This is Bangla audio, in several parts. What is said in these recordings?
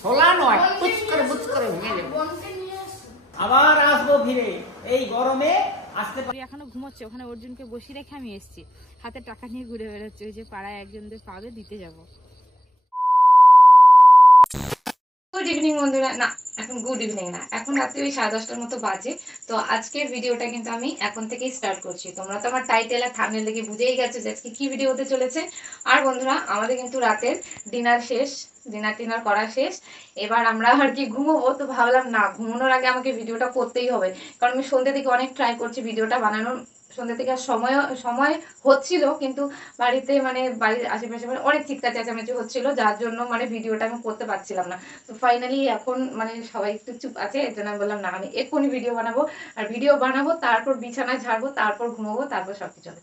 শোলা নয়, বুচ করে ভেঙে যাবে। আবার আসবো ফিরে এই গরমে। আসতে পারি এখনো ঘুমোচ্ছে, ওখানে অর্জুনকে বসিয়ে রেখে আমি এসেছি, হাতে টাকা নিয়ে ঘুরে বেড়াচ্ছে, ওই যে পাড়ায় একজনদের পাবে দিতে যাবো। গুড ইভিনিং বন্ধুরা, না এখন গুড ইভিনিং না, এখন রাত্রি ওই 10:30টার মতো বাজে। তো আজকের ভিডিওটা কিন্তু আমি এখন থেকেই স্টার্ট করছি। তোমরা তো আমার টাইটেল আর থাম্বনেল দেখে বুঝেই গেছো যে আজকে কি ভিডিও হতে চলেছে। আর বন্ধুরা, আমাদের কিন্তু রাতের ডিনার শেষ, ডিনার করা শেষ। এবার আমরা আর কি ঘুমোবো। তো ভাবলাম না, ঘুমানোর আগে আমাকে ভিডিওটা করতেই হবে, কারণ আমি সন্ধ্যে থেকে অনেক ট্রাই করছি ভিডিওটা বানানোর। সন্ধ্যে থেকে সময় হচ্ছিল, কিন্তু বাড়িতে মানে বাড়ির আশেপাশে মানে অনেক চিৎকার চেঁচামেচি হচ্ছিল, যার জন্য মানে ভিডিওটা আমি করতে পারছিলাম না। তো ফাইনালি এখন মানে সবাই একটু চুপ আছে, এর জন্য আমি বললাম না, আমি এক্ষুনি ভিডিও বানাবো। আর ভিডিও বানাবো, তারপর বিছানায় ঝাড়বো, তারপর ঘুমাবো, তারপর সবকিছু হবে।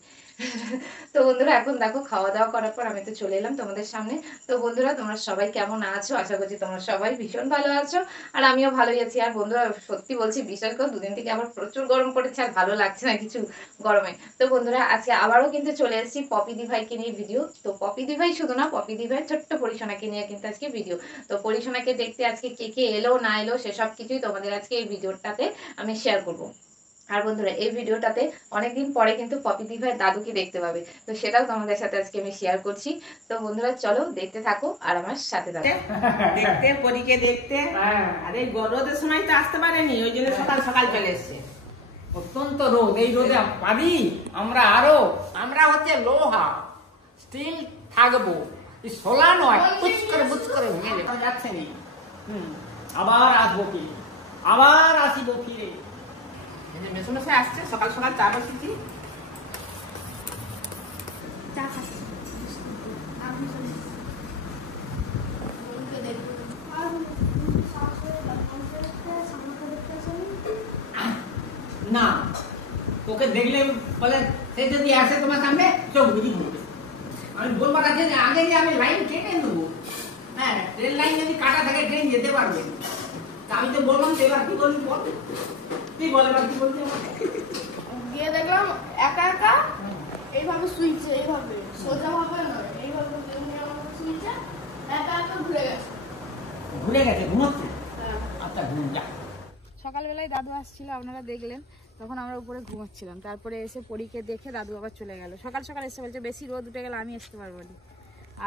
তো বন্ধুরা, এখন দেখো খাওয়া দাওয়া করার পর আমি তো চলে এলাম তোমাদের সামনে। তো বন্ধুরা, তোমরা সবাই কেমন আছো? আশা করছি তোমরা সবাই ভীষণ ভালো আছো, আর আমিও ভালোই আছি। আর বন্ধুরা, সত্যি বলছি, বিশ্বাস করো, দুদিন থেকে আবার প্রচুর গরম পড়েছে, আর ভালো লাগছে না কিছু গরমে। তো বন্ধুরা, আজকে আবারও কিন্তু চলে এসেছি পপি দিভাইকে নিয়ে ভিডিও। তো পপি দিভাই শুধু না, পপি দিভাই ছোট্ট পরিসোনাকে নিয়ে কিন্তু আজকে ভিডিও। তো পরিসোনাকে দেখতে আজকে কে কে এলো না এলো সেসব কিছুই তোমাদের আজকে এই ভিডিওটাতে আমি শেয়ার করবো। আর বন্ধুরা, এই ভিডিওটাতে অনেকদিন পরে কিন্তু পপি দিভাইয়ের দাদুকে দেখতে পাবে, তো সেটাও তোমাদের সাথে আজকে আমি শেয়ার করছি। তো বন্ধুরা, চলো দেখতে থাকো আর আমার সাথে থাকো। দেখতে পরীকে দেখতে। আরে রোদের সময় তো আসতে পারেনি, ওই জন্য সকাল সকাল চলে এসছে। অত্যন্ত রোদ, এই রোদে পাবি আমরা আমরা হচ্ছে লোহা, স্টিল থাকবো, শোলা নয়, বুচ করে ভেঙে যাচ্ছে নি। আবার আসবো কি, আবার আসিব ফিরে। মেসে আসছে, সকাল সকাল চা বসেছি। চা খাচ্ছি না, তোকে দেখলে বলে সে যদি আসে তোমার সামনে চোখ বুঝি ঘুরবে। আমি বলবার আছে যে আগে যে আমি লাইন কেটে নেবো। হ্যাঁ, ট্রেন লাইন যদি কাটা থাকে ট্রেন যেতে পারবে। আমি তো বললাম, এবার কি বলবি বল, তুই বল এবার কি বলবি। গিয়ে দেখলাম একা একা এইভাবে শুইছে, এইভাবে সোজা ভাবে নয়, এইভাবে শুইছে, একা একা ঘুরে গেছে, ঘুমোচ্ছে। আচ্ছা, ঘুম যা। সকালবেলায় দাদু আসছিল, আপনারা দেখলেন, তখন আমরা উপরে ঘুমাচ্ছিলাম। তারপরে এসে পরীকে দেখে দাদু আবার চলে গেল। সকাল সকাল এসে বলছে বেশি রোদ উঠে গেলে আমি আসতে পারবো না।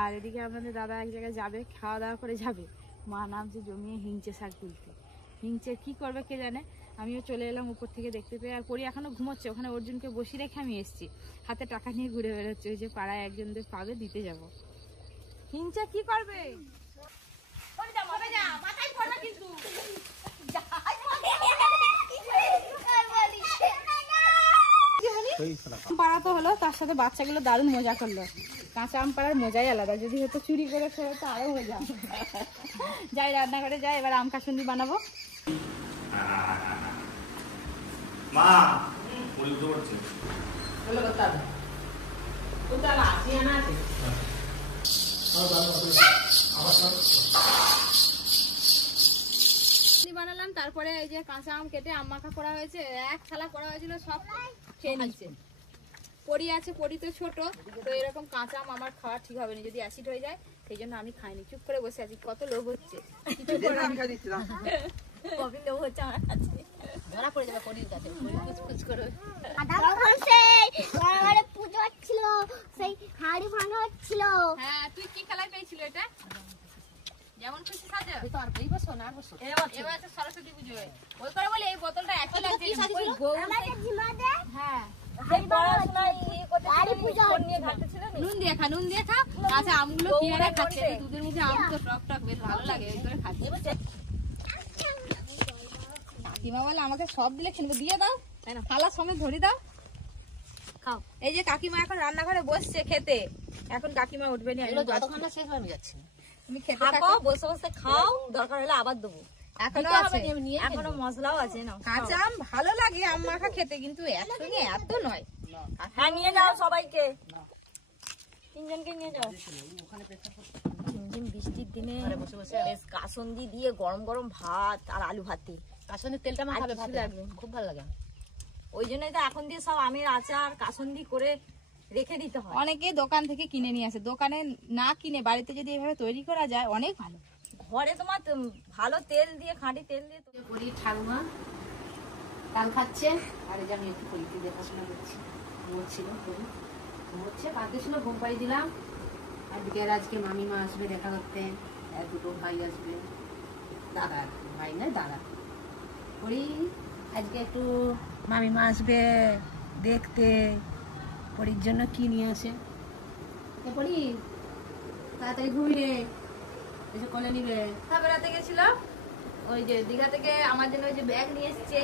আর এদিকে আপনাদের দাদা এক জায়গায় যাবে, খাওয়া দাওয়া করে যাবে। মা নামছে জমিয়ে হিংচে শাক তুলতে। হিংচে কি করবে কে জানে। আমিও চলে এলাম উপর থেকে দেখতে পেয়ে। আর পরি এখনো ঘুমোচ্ছে, ওখানে অর্জুনকে বসিয়ে রেখে আমি এসেছি, হাতে টাকা নিয়ে ঘুরে বেড়াচ্ছে, ওই যে পাড়ায় একজনদের পাবে দিতে যাবো। হিংচে কি করবে? পাড়া তো হলো, তার সাথে বাচ্চাগুলো দারুণ মজা করলো। কাঁচা আম পাড়ার মজাই আলাদা, যদি হয়তো চুরি করে ফেলে তো আরো মজা। যাই রান্নাঘরে যাই, এবার আম কাসুন্দি বানাবো। মা বলি তো করছে বলে কথা কোথা না আছে না আছে বানালাম। তারপরে এই যে কাঁচা আম কেটে আম মাখা করা হয়েছে, এক থালা করা হয়েছিল, সব খেয়ে নিচ্ছে। পরি আছে, পরি তো ছোট, তো এরকম কাঁচা আম আমার খাওয়া ঠিক হবে না, যদি অ্যাসিড হয়ে যায়, সেই জন্য আমি খাইনি, চুপ করে বসে আছি। কত লোভ হচ্ছে, কবি লোভ হচ্ছে আমার কাছে, ধরা পড়ে যাবে পরির কাছে, কুচকুচ করে। সেই হাড়ি ভাঙা হচ্ছিল। হ্যাঁ, তুই কি খেলায় পেয়েছিল এটা? যেমন খুশি সাজা। এই বছর না, বছর এবার আছে সরস্বতী পুজো। ওই করে বলে এই বোতলটা একই লাগছে। হ্যাঁ, নুন দিয়ে খা, নুন দিয়ে খা। আচ্ছা, আমগুলো কি হারে খাচ্ছে, দুধের মধ্যে আম তো টক টক বেশ ভালো লাগে, ওই করে খাচ্ছে। কাকিমা বলে আমাকে সব দিলে খেলবো, দিয়ে দাও, তাই না, থালা সমেত ধরি দাও, খাও। এই যে কাকিমা এখন রান্নাঘরে বসছে খেতে, এখন কাকিমা উঠবে না, যতক্ষণ না শেষ হয়ে যাচ্ছে। তুমি খেতে থাকো, বসে বসে খাও, দরকার হলে আবার দেবো। এখনো আছে, এখনো মশলাও আছে না। কাঁচা আম ভালো লাগে আম মাখা খেতে, কিন্তু একসঙ্গে এত নয়। হ্যাঁ, নিয়ে যাও সবাইকে, তিনজনকে নিয়ে যাও। ঝিমঝিম বৃষ্টির দিনে বসে বসে বেশ কাসুন্দি দিয়ে গরম গরম ভাত আর আলু ভাতে, কাসুন্দির তেলটা মাখাবে, ভালো লাগবে, খুব ভালো লাগে। ওই জন্যই তো এখন দিয়ে সব আমের আচার কাসুন্দি করে রেখে দিতে হয়। অনেকে দোকান থেকে কিনে নিয়ে আসে, দোকানে না কিনে বাড়িতে যদি এভাবে তৈরি করা যায় অনেক ভালো। ঘরে তোমার ভালো তেল দিয়ে খাঁটি তেল দিয়ে করি ঠাকুমা ডাল খাচ্ছে আর এই যে আমি একটু করিতে দেখাশোনা করছি। ঘুমোচ্ছিল করি ঘুমোচ্ছে বাদ ছিল ঘুম পাড়ি দিলাম। আর বিকেল আজকে মামিমা আসবে দেখা করতে, আর দুটো ভাই আসবে, দাদা ভাই না দাদা করি। আজকে একটু মামিমা আসবে দেখতে পরির জন্য কি নিয়ে আসে। পরি তাড়াতাড়ি ঘুমি রে, এসে কোলে নিবে। বেড়াতে গেছিল ওই যে দীঘা থেকে আমার জন্য ওই যে ব্যাগ নিয়ে এসছে,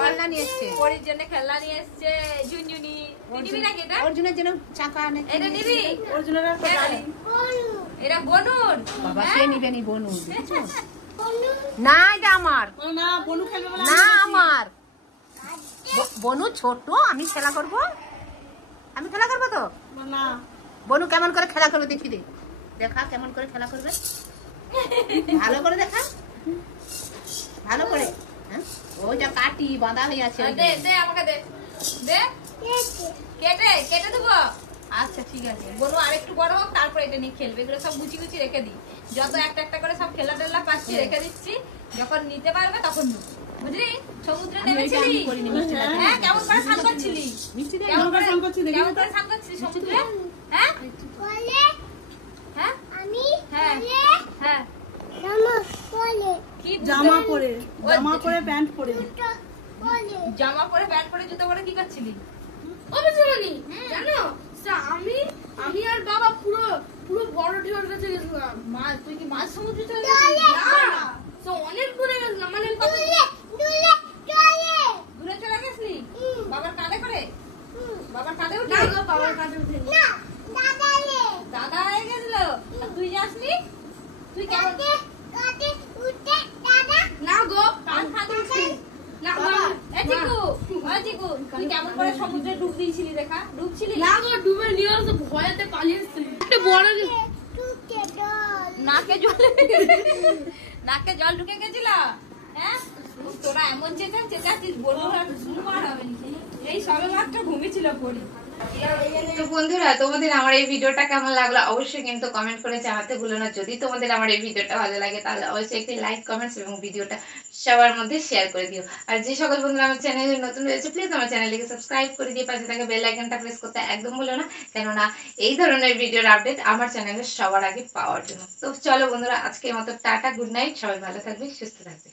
খেলনা নিয়ে এসছে, পরির জন্য খেলনা নিয়ে এসছে, ঝুনঝুনি। নিবি নাকি এটা? অর্জুনের জন্য চাকা আনে। এটা নিবি? অর্জুনের একটা গাড়ি। এটা বনুর বাবা কে নিবে নি বনু? না এটা আমার না, বনু খেলবে বলে না, আমার বনু ছোট, আমি খেলা করব, আমি খেলা করবো তো। না, বনু কেমন করে খেলা করবে দেখি দে, দেখা কেমন করে খেলা করবে, ভালো করে দেখা, ভালো করে। হ্যাঁ ওইটা কাটি বাঁধা হয়ে আছে। দে দে আমাকে দে, দে কেটে কেটে দেবো। আচ্ছা ঠিক আছে, বলবো আরেকটু বড় হোক তারপর এটা নিয়ে খেলবে। এগুলো সব গুছি গুছি রেখে দিই, যত একটা একটা করে সব খেলা টেলা পাচ্ছি রেখে দিচ্ছি, যখন নিতে পারবে তখন নেবো। বুঝলি? সমুদ্রে নেমেছিলি? হ্যাঁ, কেমন করে স্নান করছিলি? কেমন করে স্নান করছিলি সমুদ্রে? হ্যাঁ হ্যাঁ আমি হ্যাঁ হ্যাঁ কি জামা পরে প্যান্ট পরে জামা পরে প্যান্ট পরে জুতো পরে কি করছিলি? অবশ্যই জানো আমি আর বাবা পুরো পুরো বড় ঢেউর কাছে গেছিলাম। মাছ, তুই কি মাছ সমুদ্রে চলে তো অনেক দূরে গেছিলাম, মানে দূরে চলে গেছিলি? বাবার কাঁধে করে? বাবার কাঁধে উঠে? বাবার কাছে উঠে দাদা হয়ে গেছিল, আর তুই যাসনি? তুই কেমন না গো কান কাঁধে উঠলি? না এ চিকু, ও চিকু, তুই কেমন করে সমুদ্রে ডুব দিয়েছিলি দেখা? ডুবছিলি? না গো ডুবে নিয়ে তো ভয়েতে পালিয়ে এসেছি। একটা বড় নাকে জল ঢুকে গেছিল। হ্যাঁ, তোরা এমন চেঁচাচ্ছিস বলবো আর হবে না। এই সবে মাত্র ঘুমিয়েছিল পড়ি। তো বন্ধুরা, তোমাদের আমার এই ভিডিওটা কেমন লাগলো অবশ্যই কিন্তু কমেন্ট করে জানাতে ভুলো না। যদি তোমাদের আমার এই ভিডিওটা ভালো লাগে তাহলে অবশ্যই একটি লাইক, কমেন্টস এবং ভিডিওটা সবার মধ্যে শেয়ার করে দিও। আর যে সকল বন্ধুরা আমার চ্যানেলে নতুন রয়েছে প্লিজ আমার চ্যানেলটিকে সাবস্ক্রাইব করে দিয়ে পাশে থাকা বেল আইকনটা প্রেস করতে একদম ভুলো না, কেননা এই ধরনের ভিডিওর আপডেট আমার চ্যানেলে সবার আগে পাওয়ার জন্য। তো চলো বন্ধুরা, আজকের মতো টাটা, গুড নাইট, সবাই ভালো থাকবে, সুস্থ থাকবে।